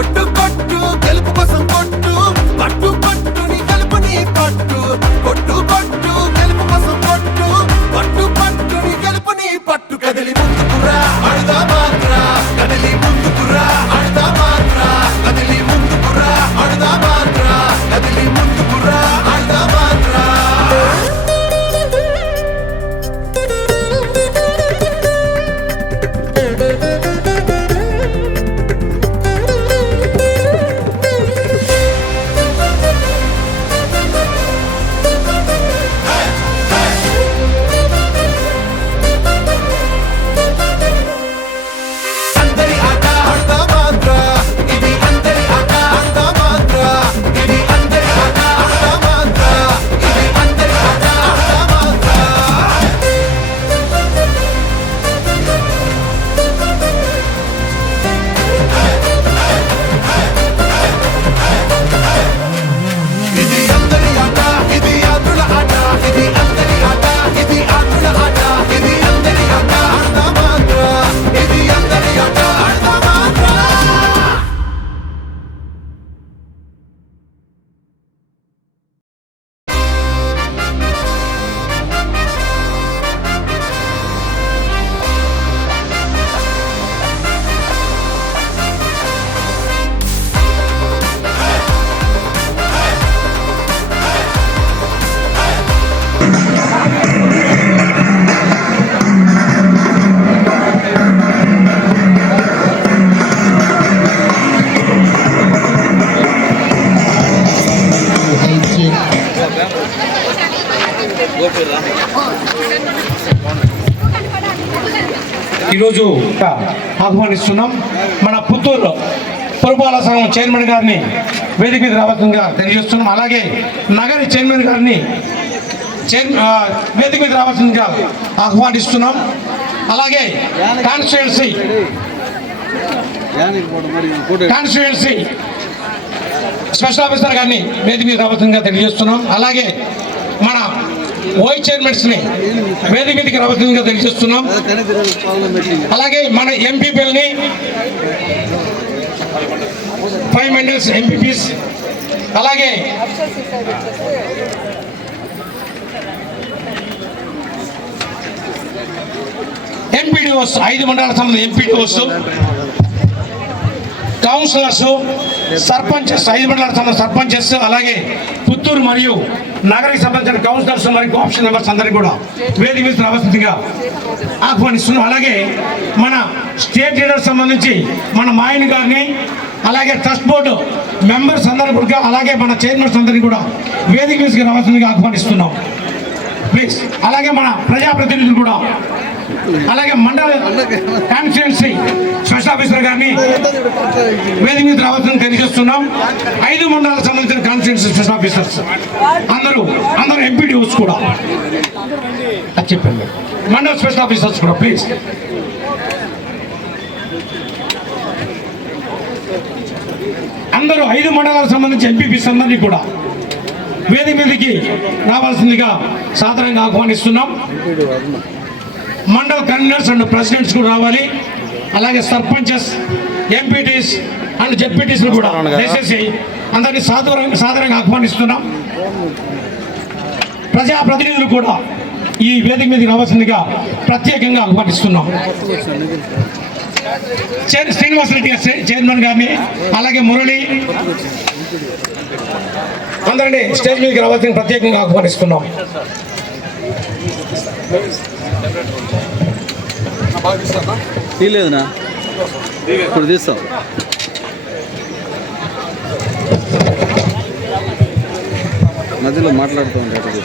కొట్టు కొట్టు గెలుపు కోసం కొట్టు పట్టు పట్టు నీ గెలుపు నీ పట్టు కొట్టు కొట్టు గెలుపు కోసం కొట్టు పట్టు పట్టు నీ గెలుపు నీ పట్టు కదిలి ముందుకురా అడుదా మాత్రా కదిలి ముందుకురా అడుదా మాత్రా కదిలి ముందుకురా అడుదా మాత్రా కదిలి ముందుకురా అడుదా మాత్రా ఈరోజు ఆహ్వానిస్తున్నాం. మన పుత్తూరు పురపాలక సంఘం చైర్మన్ గారిని వేదిక మీద రావాల్సిందిగా తెలియజేస్తున్నాం. అలాగే నగర చైర్మన్ గారిని వేదిక మీద రావాల్సిందిగా ఆహ్వానిస్తున్నాం. అలాగే కాన్స్టిట్యుయెన్సీ స్పెషల్ ఆఫీసర్ గారిని వేదిక మీద రావాల్సిందిగా తెలియజేస్తున్నాం. అలాగే మన వైస్ చైర్మన్స్ని వేదిక మీదకి రావాల్సిందిగా తెలియజేస్తున్నాం. అలాగే మన ఎంపీపీలని 5 మెంబర్స్ ఎంపీపీస్, అలాగే ఎంపీడీఓస్ 5 మండలాలకు సంబంధించిన ఎంపీడీఓస్, కౌన్సిలర్స్, సర్పంచెస్ 5 మండలాలకు సంబంధించిన సర్పంచెస్, అలాగే పుత్తూరు మరియు నగరికి సంబంధించిన కౌన్సిలర్స్ మరియు ఆప్షన్ మెంబర్స్ అందరికీ కూడా వేదిక మీద రావాల్సిందిగా ఆహ్వానిస్తున్నాం. అలాగే మన స్టేట్ లీడర్ సంబంధించి మన మాయన్ గారిని, అలాగే ట్రస్ట్ బోర్డు మెంబర్స్ అందరికీ కూడా, అలాగే మన చైర్మన్స్ అందరికీ కూడా వేదిక మీదకి రావాల్సిందిగా ఆహ్వానిస్తున్నాం ప్లీజ్. అలాగే మన ప్రజాప్రతినిధులు కూడా, అలాగే మండల కాన్స్టిట్యుయెన్సీ స్పెషల్ ఆఫీసర్ గారిని వేదిక మీద రావాల్సింది తెలియజేస్తున్నాం. 5 మండలాలకు సంబంధించిన కాన్స్టిట్యుయెన్సీ స్పెషల్ ఆఫీసర్స్ అందరూ ఎంపీడీఓస్ కూడా చెప్పండి, మండల స్పెషల్ ఆఫీసర్స్ కూడా ప్లీజ్. అందరూ 5 మండలాలకు సంబంధించి ఎంపీపీస్ అందరినీ కూడా వేదిక మీదకి రావాల్సిందిగా సాధారణంగా ఆహ్వానిస్తున్నాం. మండల కన్వీనర్స్ అండ్ ప్రెసిడెంట్స్ కూడా రావాలి. అలాగే సర్పంచెస్, ఎంపీటీస్ అండ్ జెడ్పీటీస్లు కూడా దయచేసి అందరినీ సాధారణంగా ఆహ్వానిస్తున్నాం. ప్రజాప్రతినిధులు కూడా ఈ వేదిక మీదకి రావాల్సిందిగా ప్రత్యేకంగా ఆహ్వానిస్తున్నాం. శ్రీనివాసరెడ్డి చైర్మన్ గారిని, అలాగే మురళి అందరినీ స్టేజ్ మీదకి రావాల్సింది ప్రత్యేకంగా ఆహ్వానిస్తున్నాం. తీలేదునా ఇప్పుడు తీస్తాం. మధ్యలో మాట్లాడుతూ ఉంటాడు.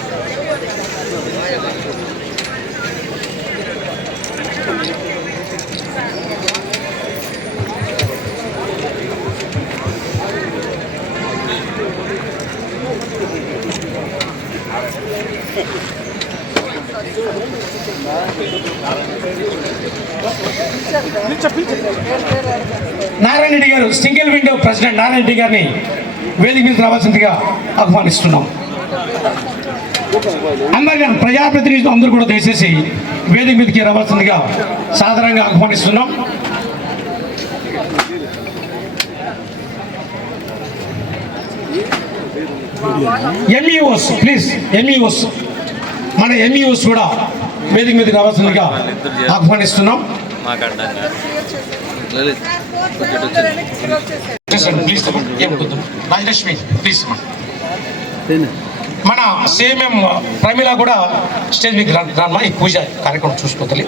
నారాయణ రెడ్డి గారు, single window president Narayana Reddy గారిని వేదిక మీద రావాల్సిందిగా ఆహ్వానిస్తున్నాం. అందరికీ ప్రజాప్రతినిధులు అందరూ కూడా దయచేసి వేదిక మీదకి రావాల్సిందిగా సాధారణంగా ఆహ్వానిస్తున్నాం. ఎంఈఓస్ ప్లీజ్, ఎంఈఓస్ మన ఎంఈఓస్ కూడా వేదిక మీదకి రావాల్సిందిగా ఆహ్వానిస్తున్నాం. Lalit please Rajalakshmi please. మన సిఎంఎం ప్రమీల కూడా స్టేజ్ మీకు రామ్మా, ఈ పూజ కార్యక్రమం చూసుకోవాలి.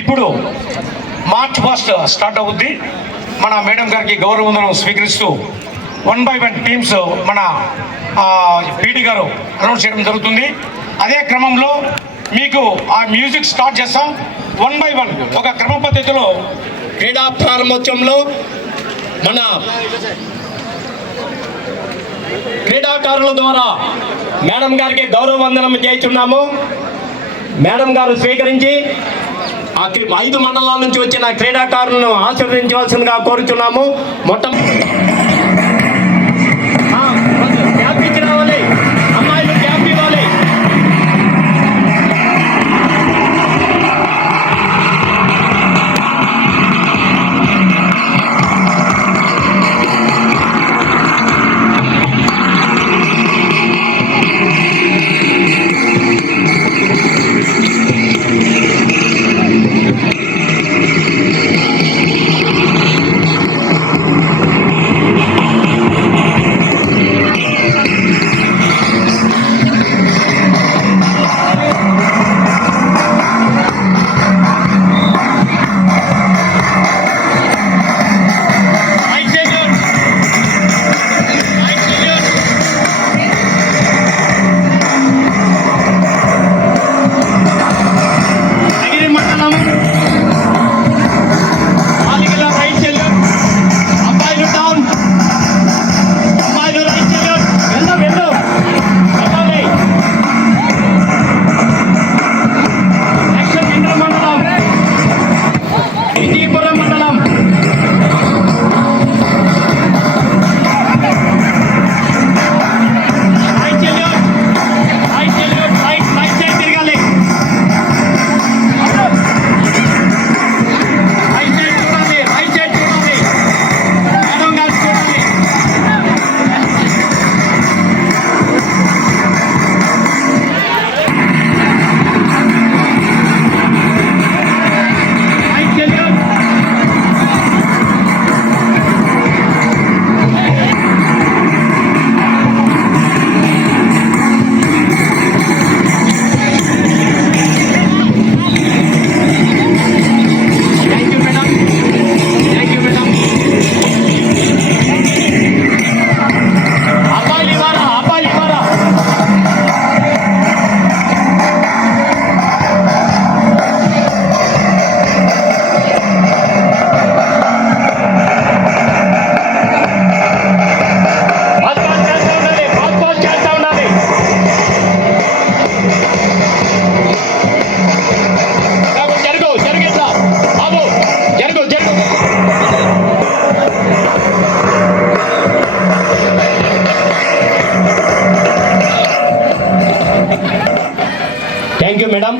ఇప్పుడు మార్చ్ ఫస్ట్ స్టార్ట్ అవుద్ది. మన మేడం గారికి గౌరవ వందనం స్వీకరిస్తూ 1 by 1 టీమ్స్ మన పీడి గారు అనౌన్స్ చేయడం జరుగుతుంది. అదే క్రమంలో మీకు ఆ మ్యూజిక్ స్టార్ట్ చేస్తాం. 1 by 1 ఒక క్రమ పద్ధతిలో క్రీడా ప్రారంభోత్సవంలో మన క్రీడాకారుల ద్వారా మేడం గారికి గౌరవ వందనం చేస్తున్నాము. మేడం గారు స్వీకరించి ఆ 5 మండలాల నుంచి వచ్చిన క్రీడాకారులను ఆశీర్వదించవలసిందిగా కోరుచున్నాము. క్యాప్ ఇచ్చి రావాలి, అమ్మాయిలు క్యాప్ ఇవ్వాలి. మేడం.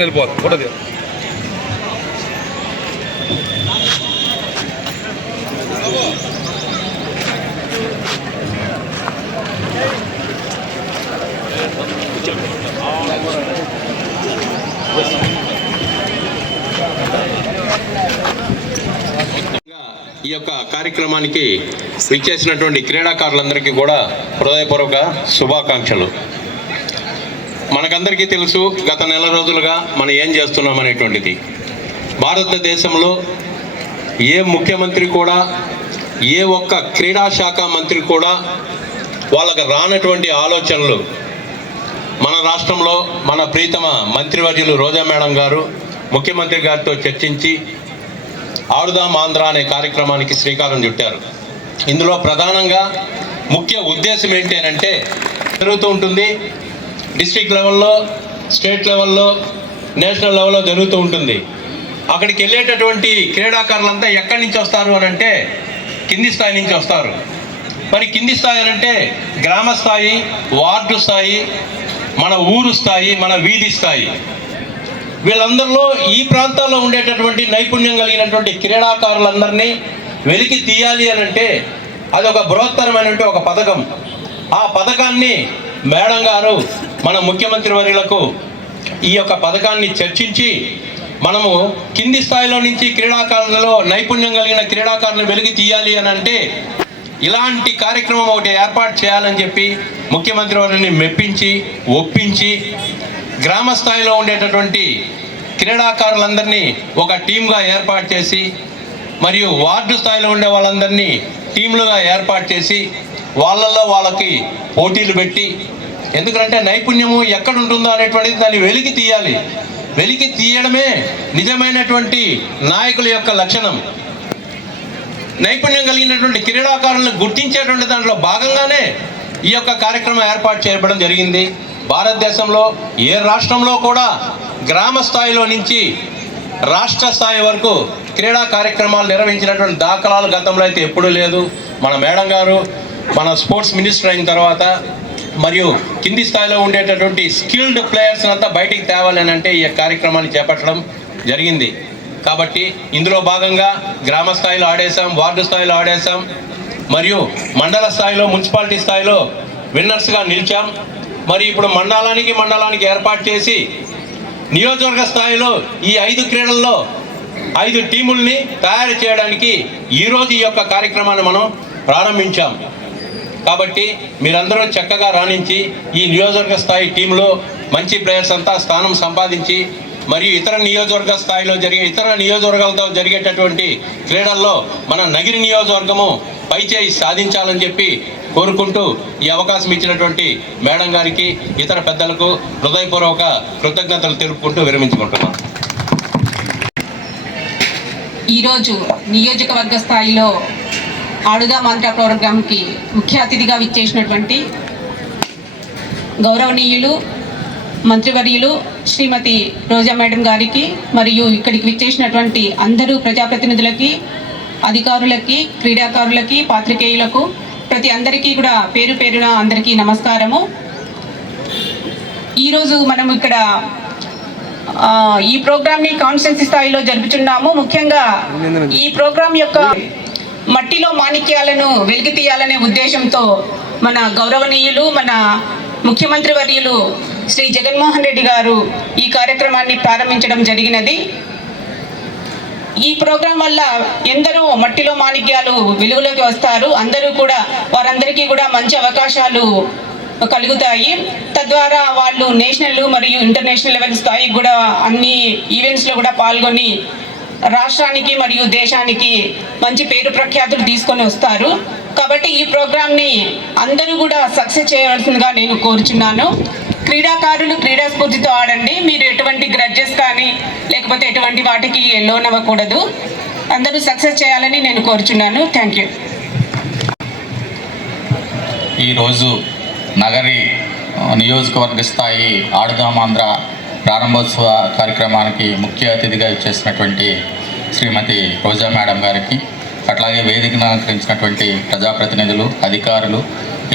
వెళ్ళిపోవాలి ఫోటో ఈ యొక్క కార్యక్రమానికి విచ్చేసినటువంటి క్రీడాకారులందరికీ కూడా హృదయపూర్వక శుభాకాంక్షలు. మనకందరికీ తెలుసు గత నెల రోజులుగా మనం ఏం చేస్తున్నాం అనేటువంటిది. భారతదేశంలో ఏ ముఖ్యమంత్రి కూడా, ఏ ఒక్క క్రీడా శాఖ మంత్రి కూడా వాళ్ళకి రానటువంటి ఆలోచనలు మన రాష్ట్రంలో మన ప్రీతమ మంత్రివర్యులు రోజా మేడం గారు ముఖ్యమంత్రి గారితో చర్చించి ఆడుదాం ఆంధ్ర అనే కార్యక్రమానికి శ్రీకారం చుట్టారు. ఇందులో ప్రధానంగా ముఖ్య ఉద్దేశం ఏంటి అంటే, జరుగుతూ ఉంటుంది డిస్ట్రిక్ట్ లెవెల్లో, స్టేట్ లెవెల్లో, నేషనల్ లెవెల్లో జరుగుతూ ఉంటుంది. అక్కడికి వెళ్ళేటటువంటి క్రీడాకారులంతా ఎక్కడి నుంచి వస్తారు అని అంటే కింది స్థాయి నుంచి వస్తారు. మరి కింది స్థాయి అని అంటే గ్రామ స్థాయి, వార్డు స్థాయి, మన ఊరు స్థాయి, మన వీధి స్థాయి. వీళ్ళందరిలో ఈ ప్రాంతాల్లో ఉండేటటువంటి నైపుణ్యం కలిగినటువంటి క్రీడాకారులందరినీ వెలికి తీయాలి అని అంటే అది ఒక బృహత్తరమైనటువంటి ఒక పథకం. ఆ పథకాన్ని మేడం గారు మన ముఖ్యమంత్రి వర్యులకు ఈ యొక్క పథకాన్ని చర్చించి మనము కింది స్థాయిలో నుంచి క్రీడాకారులలో నైపుణ్యం కలిగిన క్రీడాకారులను వెలికి తీయాలి అని అంటే ఇలాంటి కార్యక్రమం ఒకటి ఏర్పాటు చేయాలని చెప్పి ముఖ్యమంత్రి వారిని మెప్పించి ఒప్పించి గ్రామ స్థాయిలో ఉండేటటువంటి క్రీడాకారులందరినీ ఒక టీమ్గా ఏర్పాటు చేసి మరియు వార్డు స్థాయిలో ఉండే వాళ్ళందరినీ టీంలుగా ఏర్పాటు చేసి వాళ్ళల్లో వాళ్ళకి పోటీలు పెట్టి, ఎందుకంటే నైపుణ్యము ఎక్కడ ఉంటుందో అనేటువంటిది దాన్ని వెలికి తీయాలి. వెలికి తీయడమే నిజమైనటువంటి నాయకుల యొక్క లక్షణం. నైపుణ్యం కలిగినటువంటి క్రీడాకారులను గుర్తించేటువంటి దాంట్లో భాగంగానే ఈ యొక్క కార్యక్రమం ఏర్పాటు చేయబడడం జరిగింది. భారతదేశంలో ఏ రాష్ట్రంలో కూడా గ్రామ స్థాయిలో నుంచి రాష్ట్ర స్థాయి వరకు క్రీడా కార్యక్రమాలు నిర్వహించినటువంటి దాఖలాలు గతంలో అయితే ఎప్పుడూ లేదు. మన మేడం గారు మన స్పోర్ట్స్ మినిస్టర్ అయిన తర్వాత మరియు కింది స్థాయిలో ఉండేటటువంటి స్కిల్డ్ ప్లేయర్స్ అంతా బయటికి తేవాలి అని అంటే ఈ కార్యక్రమాన్ని చేపట్టడం జరిగింది. కాబట్టి ఇందులో భాగంగా గ్రామ స్థాయిలో ఆడేసాం, వార్డు స్థాయిలో ఆడేసాం, మరియు మండల స్థాయిలో, మున్సిపాలిటీ స్థాయిలో విన్నర్స్గా నిలిచాం. మరి ఇప్పుడు మండలానికి ఏర్పాటు చేసి నియోజకవర్గ స్థాయిలో ఈ 5 క్రీడల్లో 5 టీముల్ని తయారు చేయడానికి ఈరోజు ఈ యొక్క కార్యక్రమాన్ని మనం ప్రారంభించాం. కాబట్టి మీరందరూ చక్కగా రాణించి ఈ నియోజకవర్గ స్థాయి టీంలో మంచి ప్లేయర్స్ అంతా స్థానం సంపాదించి మరియు ఇతర నియోజకవర్గాలతో జరిగేటటువంటి క్రీడల్లో మన నగిరి నియోజకవర్గము పైచేయి సాధించాలని చెప్పి కోరుకుంటూ ఈ అవకాశం ఇచ్చినటువంటి మేడం గారికి, ఇతర పెద్దలకు హృదయపూర్వక కృతజ్ఞతలు తెలుపుకుంటూ విరమించుకుంటున్నాం. ఈరోజు నియోజకవర్గ స్థాయిలో ఆడుదాం ఆంధ్ర ప్రోగ్రాంకి ముఖ్య అతిథిగా విచ్చేసినటువంటి గౌరవనీయులు మంత్రివర్యులు శ్రీమతి రోజా మేడం గారికి మరియు ఇక్కడికి విచ్చేసినటువంటి అందరూ ప్రజాప్రతినిధులకి, అధికారులకి, క్రీడాకారులకి, పాత్రికేయులకు, ప్రతి అందరికీ కూడా పేరు పేరున అందరికీ నమస్కారము. ఈరోజు మనం ఇక్కడ ఈ ప్రోగ్రామ్ని కాన్స్టిట్యున్సీ స్థాయిలో జరుపుచున్నాము. ముఖ్యంగా ఈ ప్రోగ్రాం యొక్క మట్టిలో మాణిక్యాలను వెలికి తీయాలనే ఉద్దేశంతో మన గౌరవనీయులు, మన ముఖ్యమంత్రి వర్యులు శ్రీ జగన్మోహన్ రెడ్డి గారు ఈ కార్యక్రమాన్ని ప్రారంభించడం జరిగినది. ఈ ప్రోగ్రాం వల్ల ఎందరో మట్టిలో మాణిక్యాలు వెలుగులోకి వస్తారు. వారందరికీ కూడా మంచి అవకాశాలు కలుగుతాయి. తద్వారా వాళ్ళు నేషనల్ మరియు ఇంటర్నేషనల్ లెవెల్ స్థాయికి కూడా అన్ని ఈవెంట్స్లో కూడా పాల్గొని రాష్ట్రానికి మరియు దేశానికి మంచి పేరు ప్రఖ్యాతులు తీసుకొని వస్తారు. కాబట్టి ఈ ప్రోగ్రామ్ని అందరూ కూడా సక్సెస్ చేయవలసిందిగా నేను కోరుచున్నాను. క్రీడాకారులు క్రీడా స్ఫూర్తితో ఆడండి. మీరు ఎటువంటి గ్రడ్జెస్ కానీ లేకపోతే ఎటువంటి వాటికి లోన్ అవ్వకూడదు. అందరూ సక్సెస్ చేయాలని నేను కోరుచున్నాను. Thank you. ఈరోజు నగరి నియోజకవర్గ స్థాయి ఆడుదాం ఆంధ్ర ప్రారంభోత్సవ కార్యక్రమానికి ముఖ్య అతిథిగా ఇచ్చేసినటువంటి శ్రీమతి రోజా మేడం గారికి, అట్లాగే వేదికను అలంకరించినటువంటి ప్రజాప్రతినిధులు, అధికారులు,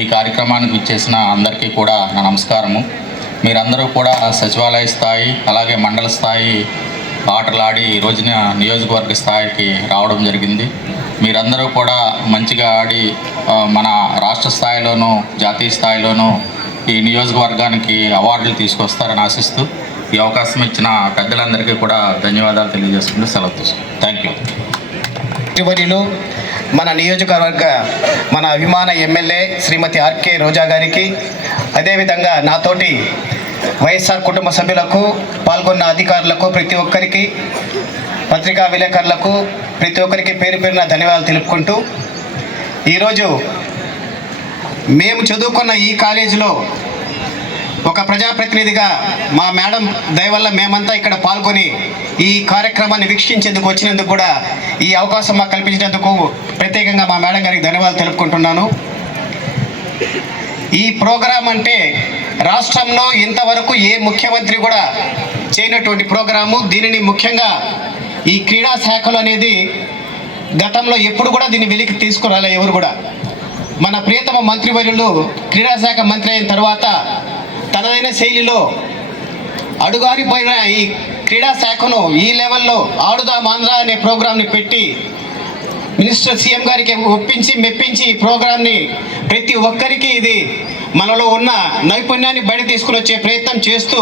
ఈ కార్యక్రమానికి ఇచ్చేసిన అందరికీ కూడా నా నమస్కారము. మీరందరూ కూడా సచివాలయ స్థాయి అలాగే మండల స్థాయి ఆటలాడి ఈ రోజున నియోజకవర్గ స్థాయికి రావడం జరిగింది. మీరందరూ కూడా మంచిగా ఆడి మన రాష్ట్ర స్థాయిలోనూ జాతీయ స్థాయిలోనూ ఈ నియోజకవర్గానికి అవార్డులు తీసుకొస్తారని ఆశిస్తూ ఈ అవకాశం ఇచ్చిన పెద్దలందరికీ కూడా ధన్యవాదాలు తెలియజేసుకుంటూ సెలవు తీసుకుంటాం. Thank you. మంత్రివర్యులు మన నియోజకవర్గ మన అభిమాన ఎమ్మెల్యే శ్రీమతి ఆర్కే రోజా గారికి, అదేవిధంగా నాతోటి వైఎస్ఆర్ కుటుంబ సభ్యులకు, పాల్గొన్న అధికారులకు, ప్రతి ఒక్కరికి, పత్రికా విలేకరులకు, ప్రతి ఒక్కరికి పేరు పేరున ధన్యవాదాలు తెలుపుకుంటూ, ఈరోజు మేము చదువుకున్న ఈ కాలేజీలో ఒక ప్రజాప్రతినిధిగా మా మేడం దయవల్ల మేమంతా ఇక్కడ పాల్గొని ఈ కార్యక్రమాన్ని వీక్షించేందుకు వచ్చినందుకు కూడా ఈ అవకాశం మాకు కల్పించినందుకు ప్రత్యేకంగా మా మేడం గారికి ధన్యవాదాలు తెలుపుకుంటున్నాను. ఈ ప్రోగ్రాం అంటే రాష్ట్రంలో ఇంతవరకు ఏ ముఖ్యమంత్రి కూడా చేయనటువంటి ప్రోగ్రాము. దీనిని ముఖ్యంగా ఈ క్రీడా శాఖలు అనేది గతంలో ఎప్పుడు కూడా దీన్ని వెలికి తీసుకురాలే ఎవరు కూడా. మన ప్రియతమ మంత్రివర్యులు క్రీడాశాఖ మంత్రి అయిన తర్వాత తనదైన శైలిలో అడుగారిపోయిన ఈ క్రీడా శాఖను ఈ లెవెల్లో ఆడుదాం ఆంధ్ర అనే ప్రోగ్రాంని పెట్టి మినిస్టర్ సీఎం గారికి ఒప్పించి మెప్పించి ఈ ప్రోగ్రాంని ప్రతి ఒక్కరికి ఇది మనలో ఉన్న నైపుణ్యాన్ని బయట తీసుకుని వచ్చే ప్రయత్నం చేస్తూ,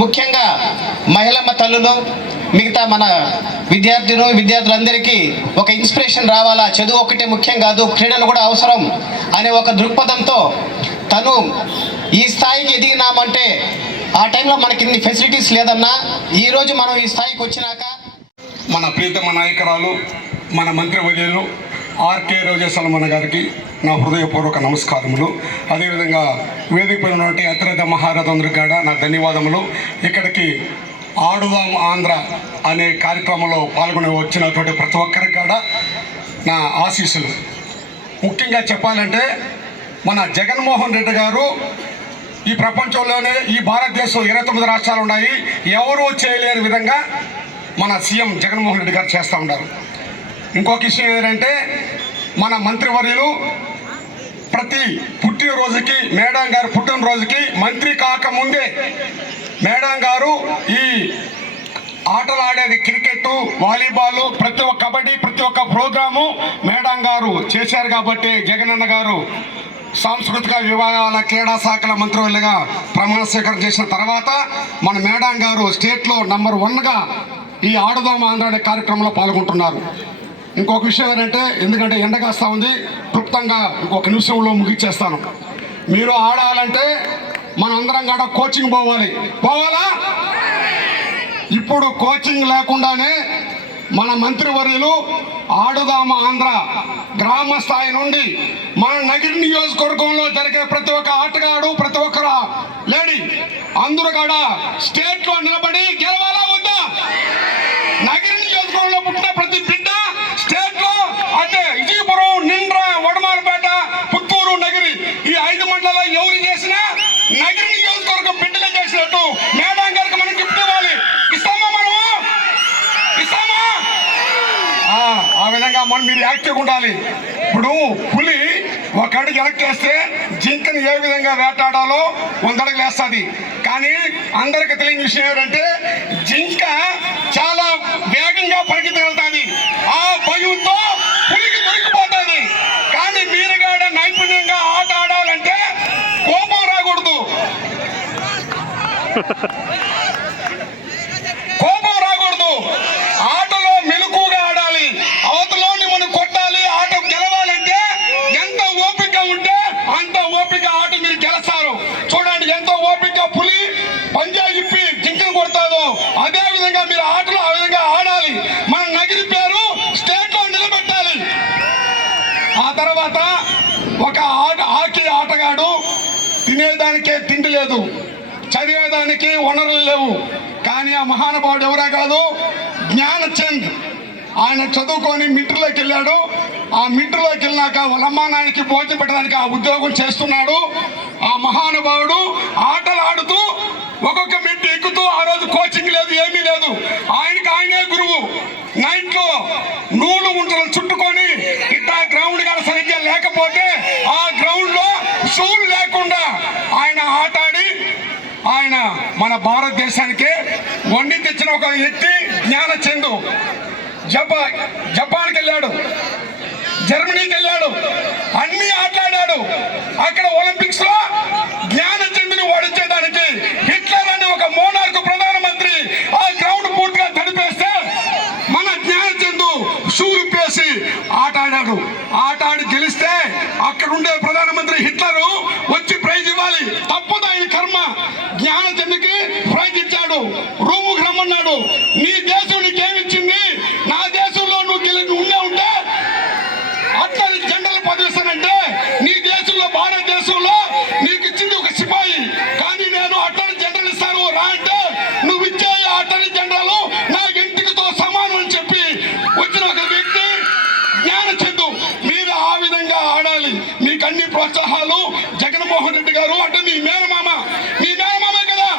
ముఖ్యంగా మహిళమ్మ తల్లులు, మిగతా మన విద్యార్థులందరికీ ఒక ఇన్స్పిరేషన్ రావాలా, చదువు ఒకటే ముఖ్యం కాదు, క్రీడలు కూడా అవసరం అనే ఒక దృక్పథంతో తను ఈ స్థాయికి ఎదిగినామంటే ఆ టైంలో మనకి ఇన్ని ఫెసిలిటీస్ లేదన్నా, ఈరోజు మనం ఈ స్థాయికి వచ్చినాక మన ప్రీతమ నాయకురాలు, మన మంత్రివర్యులు ఆర్కే రోజా సల్మాన్ గారికి నా హృదయపూర్వక నమస్కారములు. అదేవిధంగా వేదిక పైన ఉన్నటువంటి అతిరథ మహారథులందరికీ కూడా నా ధన్యవాదములు. ఇక్కడికి ఆడుదాం ఆంధ్ర అనే కార్యక్రమంలో పాల్గొని వచ్చినటువంటి ప్రతి ఒక్కరికి కూడా నా ఆశీస్సులు. ముఖ్యంగా చెప్పాలంటే మన జగన్మోహన్ రెడ్డి గారు ఈ ప్రపంచంలోనే, ఈ భారతదేశం 29 రాష్ట్రాలు ఉన్నాయి, ఎవరూ చేయలేని విధంగా మన సీఎం జగన్మోహన్ రెడ్డి గారు చేస్తూ ఉన్నారు. ఇంకొక విషయం ఏంటంటే మన మంత్రివర్యులు ప్రతి పుట్టినరోజుకి, మేడం గారు పుట్టినరోజుకి మంత్రి కాకముందే మేడం గారు ఈ ఆటలు ఆడేది క్రికెట్, వాలీబాల్, ప్రతి ఒక్క కబడ్డీ, ప్రతి ఒక్క ప్రోగ్రాము మేడం గారు చేశారు. కాబట్టి జగనన్న గారు సాంస్కృతిక విభాగాల క్రీడా శాఖల మంత్రివర్యులుగా ప్రమాణ స్వీకారం చేసిన తర్వాత మన మేడం గారు స్టేట్లో నంబర్ 1గా ఈ ఆడుదాం ఆంధ్ర అనే కార్యక్రమంలో పాల్గొంటున్నారు. ఇంకొక విషయం ఏంటంటే, ఎందుకంటే ఎండగాస్తా ఉంది, క్లుప్తంగా ఇంకొక నిమిషంలో ముగిచ్చేస్తాను. మీరు ఆడాలంటే మనందరం కూడా కోచింగ్ పోవాలా? ఇప్పుడు కోచింగ్ లేకుండానే మన మంత్రివర్యులు ఆడుదామ ఆంధ్ర గ్రామ స్థాయి నుండి మన నగిరి నియోజకవర్గంలో జరిగే ప్రతి ఒక్క ఆటగాడు, ప్రతి ఒక్క లేడీ అందరూ కూడా స్టేట్లో నిలబడి గెలవాలా వద్దా? నగిరి నియోజకవర్గంలో పుట్టిన ప్రతి బిడ్డ స్టేట్లో, అంటే విజయపురం, నిండ్ర, వడమాలపేట, పుత్తూరు, నగిరి ఈ 5 మండలాల్లో ఎవరు చేసినా నగిరి నియోజకవర్గం బిడ్డలే చేసినట్టు మేడం గారికి మనం గిఫ్ట్ ఇవ్వాలి. ఇస్తామా? మనము ఇస్తామా? ఆ విధంగా మీరు యాక్టివ్గా ఉండాలి. ఇప్పుడు పులి ఒక అడుగు వెనక్కి వేస్తే జింకని ఏ విధంగా వేటాడాలో 100 అడుగులు వేస్తుంది. కానీ అందరికి తెలియని విషయం ఏంటంటే జింక చాలా వేగంగా పరిగెత్తగలుగుతుంది. ఆ భయంతో పులికి దొరికిపోతుంది. కానీ మీరు కూడా నైపుణ్యంగా ఆట ఆడాలంటే కోపం రాకూడదు, ఆటలో మెలకుగా ఆడాలి. అవతలోని మనం కొట్టాలి. ఆట గెలవాలంటే ఎంత ఓపిక ఉంటే అంత ఓపిక ఆట మీరు గెలుస్తారు. చూడండి, ఎంతో ఓపిక పులి పంజా ఇప్పి జింకను కొడతాదో అదే విధంగా మీరు ఆటలో ఆ విధంగా ఆడాలి. మన నగిరి పేరు స్టేట్లో నిలబెట్టాలి. ఆ తర్వాత ఒక హాకీ ఆటగాడు తినేదానికే తిండి లేదు, చదివేదానికి వనరులు లేవు. కానీ ఆ మహానుభావుడు ఎవరా కాదు, జ్ఞానచంద్. ఆయన చదువుకొని మిట్రులోకి వెళ్ళాడు. ఆ మిట్రులోకి వెళ్ళినాక వాళ్ళ నాయనకి భోజనం పెట్టడానికి ఆ ఉద్యోగం చేస్తున్నాడు. ఆ మహానుభావుడు ఆటలు ఆడుతూ ఒక్కొక్క మెట్టు ఎక్కుతూ, ఆ రోజు కోచింగ్ లేదు, ఏమీ లేదు, ఆయనే గురువు. నైట్లో నూలు గుంటలు చుట్టుకొని ఇట్లా గ్రౌండ్ గారు సరిగ్గా లేకపోతే ఆ గ్రౌండ్ లో షూలు లేకుండా ఆయన ఆటాడి ఆయన మన భారతదేశానికి వండి తెచ్చిన ఒక వ్యక్తి జ్ఞానచంద్. జపాన్కి వెళ్ళాడు, జర్మనీకి వెళ్ళాడు, అన్ని ఆటలాడాడు. అక్కడ ఒలింపిక్స్ లో జ్ఞానచంద్ని ఓడించేదానికి హిట్లర్ అనే ఒక మోనార్కు ప్రధానమంత్రి ఆ గ్రౌండ్ పూర్తిగా తడిపేస్తే మన జ్ఞానచంద్ షూ విప్పేసి ప్రోత్సాహాలు జగన్మోహన్ రెడ్డి గారు అంటే మీ మేనమామే కదా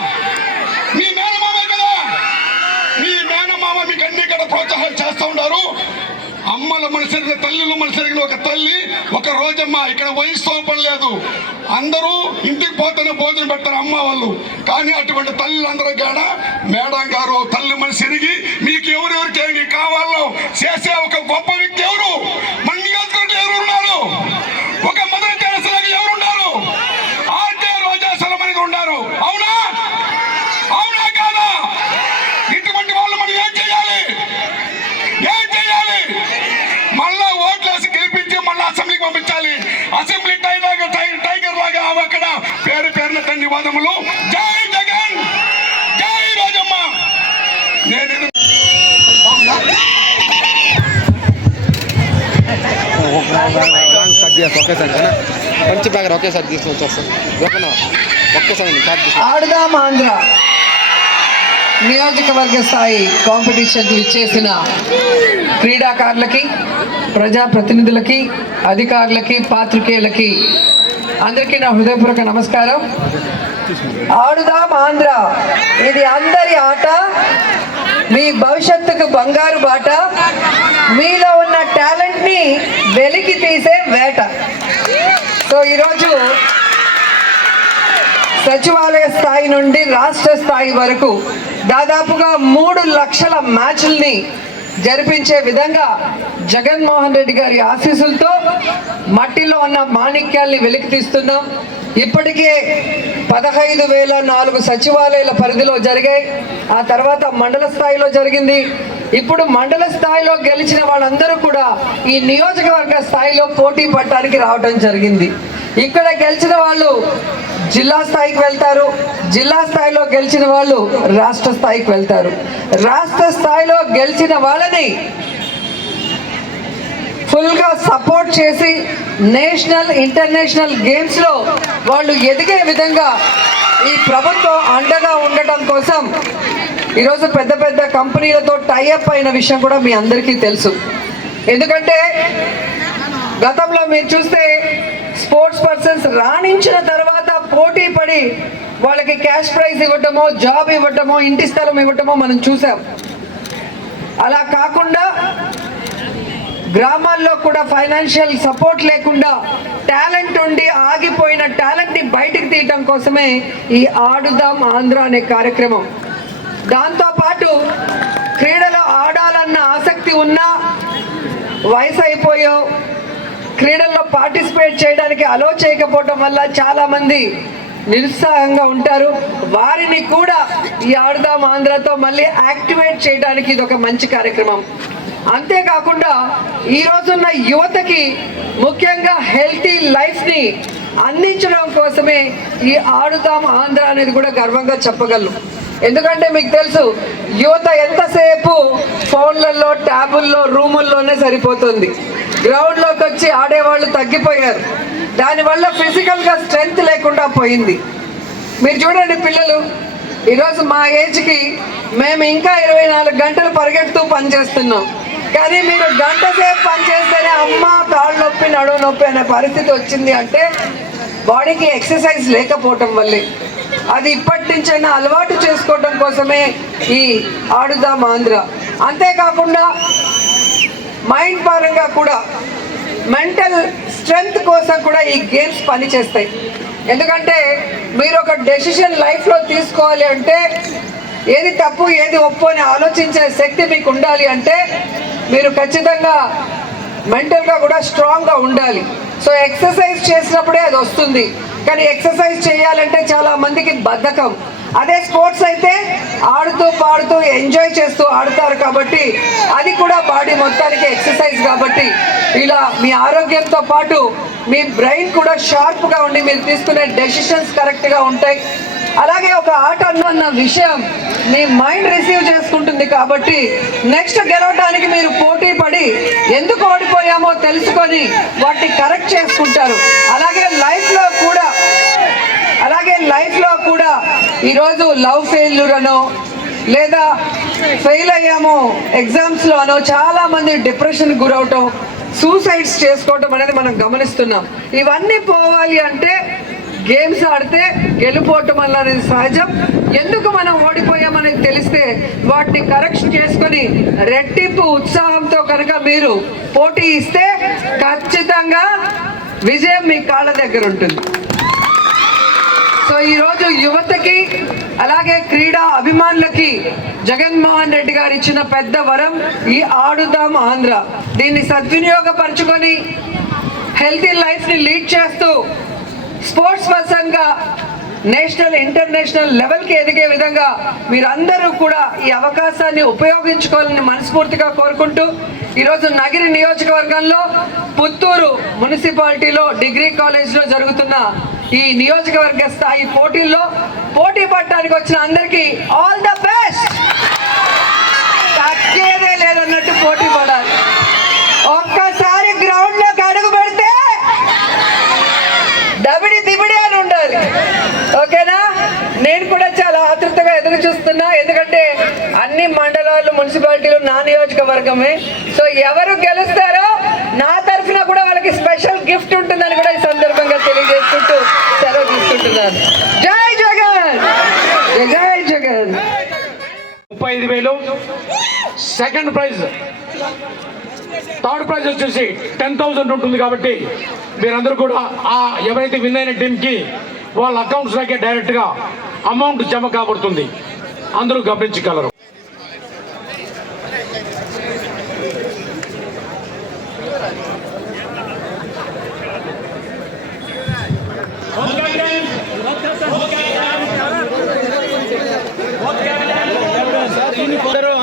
మీ మేనమామ మీకు అన్ని ఇక్కడ ప్రోత్సాహాలు చేస్తూ ఉన్నారు. అమ్మల మనసరిగిన తల్లులు మనసరిగిన ఒక తల్లి ఒక రోజమ్మ ఇక్కడ వయసుతో పని లేదు. అందరూ ఇంటికి పోతేనే భోజనం పెడతారు అమ్మ వాళ్ళు. కానీ అటువంటి తల్లులందరూ కాడ మేడం గారు తల్లి మనసరిగి మీకు ఎవరెవరికి ఏమి కావాలో చేసే ఒక గొప్ప వ్యక్తి ఎవరు మన నియోజకవర్గంలో ఎవరు ఉన్నారు? ఒక మదర్ తెరెసాగా ఎవరున్నారు? ఆర్కే రోజా సలమనిగా ఉన్నారు. అవునా కాదా? ఇటువంటి వాళ్ళు మనం ఏం చేయాలి? మళ్ళా ఓట్లేసి గెలిపించి మళ్ళీ అసెంబ్లీకి పంపించాలి. అసెంబ్లీ టైగర్ లాగా అక్కడ పేరున ధన్యవాదములు. జై జగన్, జై రాజమ్మ. నేను మంచి బ్యాగ్ ఒకేసారి తీసుకొని వచ్చేస్తాను. ఒక్కసారి ఆడుదాం ఆంధ్ర నియోజకవర్గ స్థాయి కాంపిటీషన్కి ఇచ్చేసిన క్రీడాకారులకి, ప్రజాప్రతినిధులకి, అధికారులకి, పాత్రికేయులకి అందరికీ నా హృదయపూర్వక నమస్కారం. ఆడుదాం ఆంధ్ర ఇది అందరి ఆట, మీ భవిష్యత్తుకు బంగారు బాట, మీలో ఉన్న టాలెంట్ని వెలికి తీసే వేట. సో ఈరోజు సచివాలయ స్థాయి నుండి రాష్ట్ర స్థాయి వరకు దాదాపుగా 3 లక్షల మ్యాచ్ల్ని జరిపించే విధంగా జగన్మోహన్ రెడ్డి గారి ఆశీస్సులతో మట్టిలో ఉన్న మాణిక్యాల్ని వెలికి తీస్తున్నాం. ఇప్పటికే 15,004 సచివాలయాల పరిధిలో జరిగాయి. ఆ తర్వాత మండల స్థాయిలో జరిగింది. ఇప్పుడు మండల స్థాయిలో గెలిచిన వాళ్ళందరూ కూడా ఈ నియోజకవర్గ స్థాయిలో పోటీ పడటానికి రావడం జరిగింది. ఇక్కడ గెలిచిన వాళ్ళు జిల్లా స్థాయికి వెళ్తారు, జిల్లా స్థాయిలో గెలిచిన వాళ్ళు రాష్ట్ర స్థాయికి వెళ్తారు. రాష్ట్ర స్థాయిలో గెలిచిన వాళ్ళని ఫుల్గా సపోర్ట్ చేసి నేషనల్ ఇంటర్నేషనల్ గేమ్స్లో వాళ్ళు ఎదిగే విధంగా ఈ ప్రభుత్వం అండగా ఉండటం కోసం ఈరోజు పెద్ద పెద్ద కంపెనీలతో టైఅప్ అయిన విషయం కూడా మీ అందరికీ తెలుసు. ఎందుకంటే గతంలో మీరు చూస్తే స్పోర్ట్స్ పర్సన్స్ రాణించిన తర్వాత పోటీ పడి వాళ్ళకి క్యాష్ ప్రైజ్ ఇవ్వటమో, జాబ్ ఇవ్వటమో, ఇంటి స్థలం ఇవ్వటమో మనం చూసాం. అలా కాకుండా గ్రామాల్లో కూడా ఫైనాన్షియల్ సపోర్ట్ లేకుండా టాలెంట్ ఉండి ఆగిపోయిన టాలెంట్ని బయటికి తీయటం కోసమే ఈ ఆడుదాం ఆంధ్ర అనే కార్యక్రమం. దాంతోపాటు క్రీడలో ఆడాలన్న ఆసక్తి ఉన్నా వయసు అయిపోయో క్రీడల్లో పార్టిసిపేట్ చేయడానికి అలో చేయకపోవటం వల్ల చాలామంది నిరుత్సాహంగా ఉంటారు. వారిని కూడా ఈ ఆడుదాం ఆంధ్రతో మళ్ళీ యాక్టివేట్ చేయడానికి ఇది ఒక మంచి కార్యక్రమం. అంతేకాకుండా ఈ రోజున్న యువతకి ముఖ్యంగా హెల్తీ లైఫ్ని అందించడం కోసమే ఈ ఆడుదాం ఆంధ్ర అనేది కూడా గర్వంగా చెప్పగలను. ఎందుకంటే మీకు తెలుసు యువత ఎంతసేపు ఫోన్లలో, ట్యాబుల్లో, రూముల్లోనే సరిపోతుంది. గ్రౌండ్లోకి వచ్చి ఆడేవాళ్ళు తగ్గిపోయారు. దానివల్ల ఫిజికల్గా స్ట్రెంగ్త్ లేకుండా పోయింది. మీరు చూడండి పిల్లలు, ఈరోజు మా ఏజ్కి మేము ఇంకా 24 గంటలు పరిగెడుతూ పనిచేస్తున్నాం. కానీ మీరు గంట సేపు పనిచేస్తేనే అమ్మ కాళ్ళు నొప్పి, నడువు నొప్పి అనే పరిస్థితి వచ్చింది అంటే బాడీకి ఎక్సర్సైజ్ లేకపోవటం వల్లే. అది ఇప్పటి నుంచైనా అలవాటు చేసుకోవడం కోసమే ఈ ఆడుదాం ఆంధ్ర. అంతేకాకుండా మైండ్ పరంగా కూడా మెంటల్ స్ట్రెంగ్త్ కోసం కూడా ఈ గేమ్స్ పనిచేస్తాయి. ఎందుకంటే మీరు ఒక డెసిషన్ లైఫ్లో తీసుకోవాలి అంటే ఏది తప్పు ఏది ఒప్పు అని ఆలోచించే శక్తి మీకు ఉండాలి అంటే మీరు ఖచ్చితంగా మెంటల్గా కూడా స్ట్రాంగ్గా ఉండాలి. సో ఎక్సర్సైజ్ చేసినప్పుడే అది వస్తుంది. కానీ ఎక్సర్సైజ్ చేయాలంటే చాలా మందికి బద్ధకం. అదే స్పోర్ట్స్ అయితే ఆడుతూ పాడుతూ ఎంజాయ్ చేస్తూ ఆడుతారు కాబట్టి అది కూడా బాడీ మొత్తానికి ఎక్సర్సైజ్. కాబట్టి ఇలా మీ ఆరోగ్యంతో పాటు మీ బ్రెయిన్ కూడా షార్ప్గా ఉండి మీరు తీసుకునే డెసిషన్స్ కరెక్ట్గా ఉంటాయి. అలాగే ఒక ఆట అన్న విషయం మీ మైండ్ రిసీవ్ చేసుకుంటుంది కాబట్టి నెక్స్ట్ గెలవడానికి మీరు పోటీ పడి ఎందుకు ఓడిపోయామో తెలుసుకొని వాటిని కరెక్ట్ చేసుకుంటారు. అలాగే లైఫ్లో కూడా ఈరోజు లవ్ ఫెయిల్యూర్ అనో లేదా ఫెయిల్ అయ్యామో ఎగ్జామ్స్లో అనో చాలామంది డిప్రెషన్కి గురవటం, సూసైడ్స్ చేసుకోవటం అనేది మనం గమనిస్తున్నాం. ఇవన్నీ పోవాలి అంటే గేమ్స్ ఆడితే గెలుపోవటం వల్ల అనేది సహజం. ఎందుకు మనం ఓడిపోయామనేది తెలిస్తే వాటిని కరెక్షన్ చేసుకొని రెట్టింపు ఉత్సాహంతో కనుక మీరు పోటీ ఇస్తే ఖచ్చితంగా విజయం మీ కాళ్ళ దగ్గర ఉంటుంది. సో ఈరోజు యువతకి అలాగే క్రీడా అభిమానులకి జగన్మోహన్ రెడ్డి గారు ఇచ్చిన పెద్ద వరం ఈ ఆడుదాం ఆంధ్ర. దీన్ని సద్వినియోగపరచుకొని హెల్తీ లైఫ్ని లీడ్ చేస్తూ స్పోర్ట్స్ పర్సన్గా నేషనల్ ఇంటర్నేషనల్ లెవెల్కి ఎదిగే విధంగా మీరందరూ కూడా ఈ అవకాశాన్ని ఉపయోగించుకోవాలని మనస్ఫూర్తిగా కోరుకుంటూ ఈరోజు నగిరి నియోజకవర్గంలో పుత్తూరు మున్సిపాలిటీలో డిగ్రీ కాలేజ్లో జరుగుతున్న ఈ నియోజకవర్గ స్థాయి పోటీల్లో పోటీ పడటానికి వచ్చిన అందరికీ ఆల్ ద బెస్ట్. తగ్గేదే లేదన్నట్టు పోటీ పడాలి. ఒక్కసారి గ్రౌండ్లోకి అడుగు పెడితే దబిడి దిబిడి అని ఉండాలి. ఓకేనా? నేను కూడా చాలా ఆతృతగా ఎదురు చూస్తున్నా, ఎందుకంటే అన్ని మండలాలు మున్సిపాలిటీలు నా నియోజకవర్గమే. సో ఎవరు గెలుస్తారో నా తరఫున కూడా వాళ్ళకి స్పెషల్ గిఫ్ట్ ఉంటుందని కూడా ఈ సందర్భంగా తెలియజేసుకుంటూ సెలవు తీసుకుంటున్నాను. జై జగన్, జై Jagan. 35,000. Second prize, third prize వచ్చేసి 10,000 ఉంటుంది. కాబట్టి మీరందరూ కూడా ఎవరైతే విన్ అయిన టీంకి వాళ్ళ అకౌంట్స్లోకే డైరెక్ట్గా అమౌంట్ జమ కాబడుతుంది. అందరూ గమనించగలరు.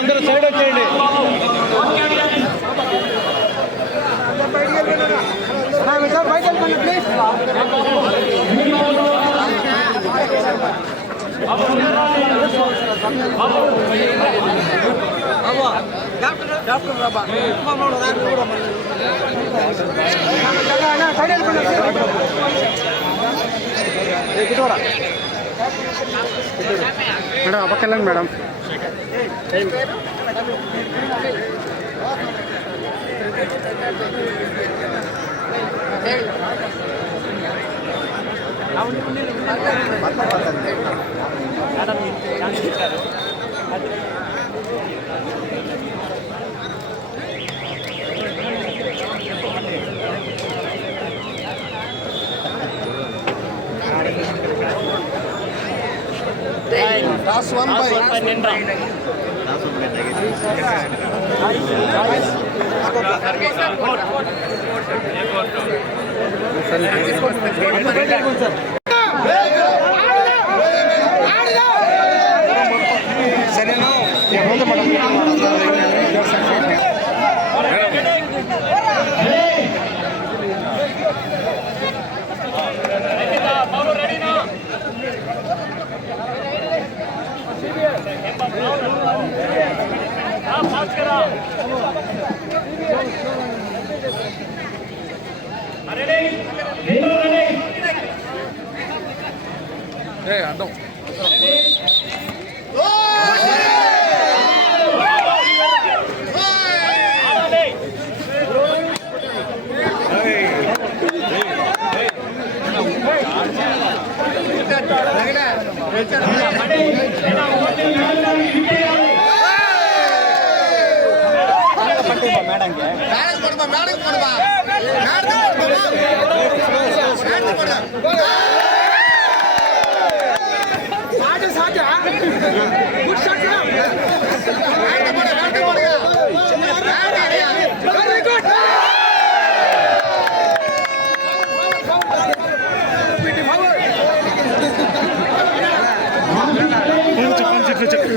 అందరూ సైడ్ వచ్చేయండి. మేడం అప్పకెళ్ళండి మేడం. అర్థం Gracias.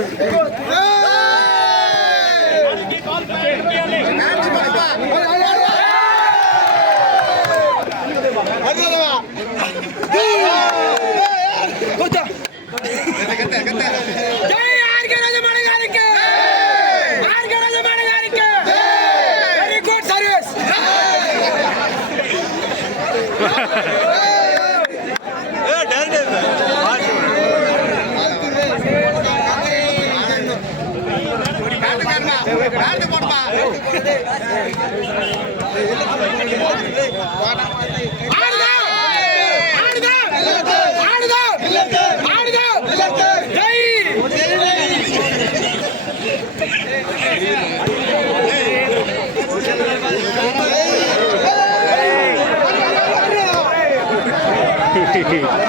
గారికి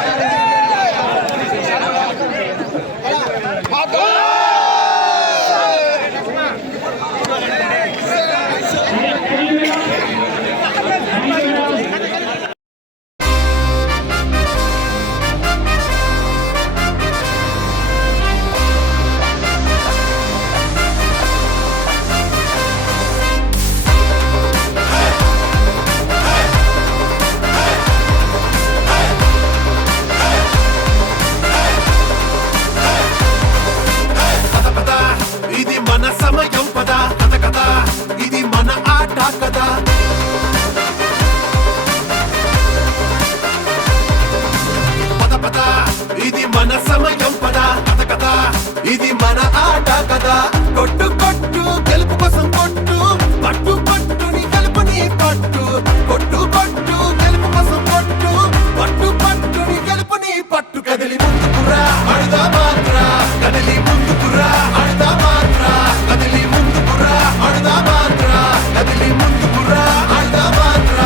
ఇది మన సమయం పద కథ కథ ఇది మన ఆట కదా పద పద ఇది మన సమయం పద కథ కథ ఇది మన ఆట కదా కొట్టు కొట్టు గెలుపు కోసం కొట్టు పట్టు పట్టుని గెలుపుని పట్టు కొట్టు కొట్టు గెలుపు కోసం కొట్టు పట్టు పట్టుని గెలుపుని పట్టు కదిలి ముందుకురా అడుదా మాత్ర కదిలి ముందుకురా అడుదా మాత్ర కదిలి ముందుకురా అడుదా మాత్ర కదిలి ముందుకురా అడుదా మాత్ర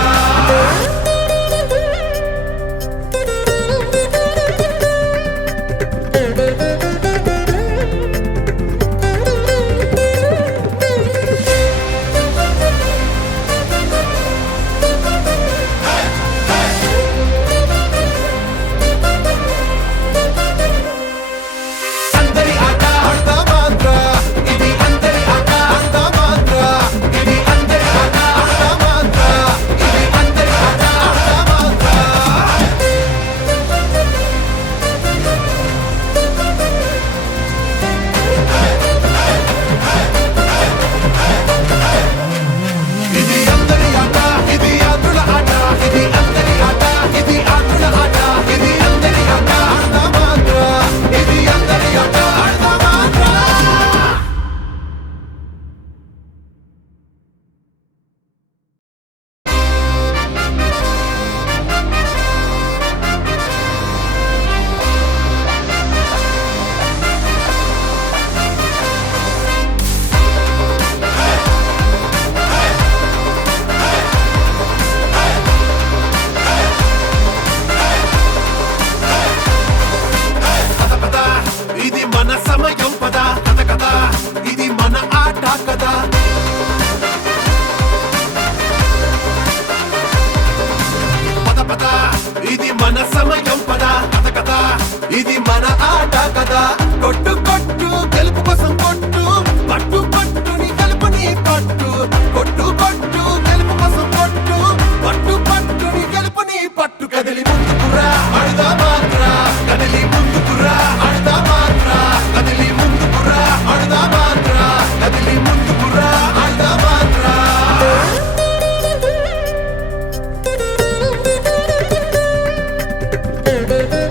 అందరి ఆట ఆడదా మాత్ర ఇది అందరి ఆట ఆడదా మాత్ర ఇది అందరి ఆట ఆడదా మాత్ర ఇది అందరి ఆట ఆడదా మాత్ర ఇది అందరి ఆట ఇది ఆటల ఆట ఇది అందరి ఆట ఇది ఆటల ఆట ఇది అందరి ఆట ఆడదా మాత్ర ఇది అందరి ఆట ఆడదా మాత్ర పద పద ఇది మన సమయం పద కథ కథ ఇది మన ఆట కదా పద పద ఇది మన సమయం పద కథ కథ ఇది మన ఆట కదా కొట్టు కొట్టు గెలుపు కోసం కొట్టు పట్టు పట్టుని గెలుపుని పట్టు కొట్టు కొట్టు గెలుపు కోసం కొట్టు పట్టు పట్టుని గెలుపుని పట్టు కదిలి ముందుకురా అడుదా మాత్ర కదిలి ముందుకురా అడుదా మాత్ర కదిలి ముందుకురా అడుదా మాత్ర కదిలి ముందుకురా అడుదా మాత్ర Thank you.